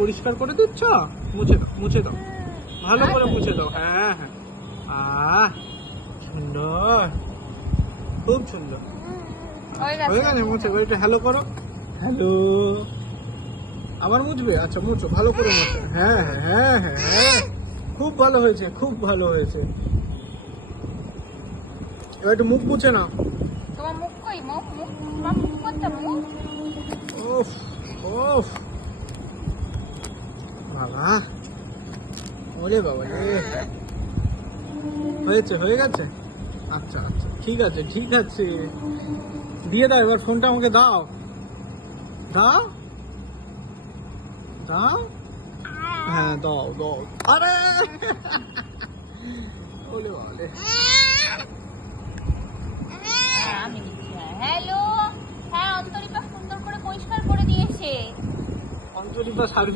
পরিষ্কার করে দিচ্ছ? মুছে দাও, মুছে দাও, ভালো করে মুছে দাও। হ্যাঁ হ্যাঁ, সুন্দর, খুব সুন্দর। হয়ে গেছে মুছে, একটু হ্যালো করো। হ্যালো, আবার মুছবে? আচ্ছা মুছো, ভালো করে মুছো। হ্যাঁ হ্যাঁ হ্যাঁ হ্যাঁ হ্যাঁ, খুব ভালো হয়েছে, খুব ভালো হয়েছে। এবার একটু মুখ মুছে নাও। তোমার মুখ কই? মুখ মুখ তোমার মুখ করতে মুখ। ওফ ওফ, বাবা, ওরে বাবা রে, হয়েছে, হয়ে গেছে। আচ্ছা আচ্ছা, ঠিক আছে ঠিক আছে, দিয়ে দাও এবার ফোনটা আমাকে দাও, দাও দাও, হ্যাঁ দাও দাও। আরে ওলে বাবা, আমি হ্যালো, হ্যাঁ অন্তরিপা সুন্দর করে পরিষ্কার করে দিয়েছে। অঞ্জলি বা সার্ভিস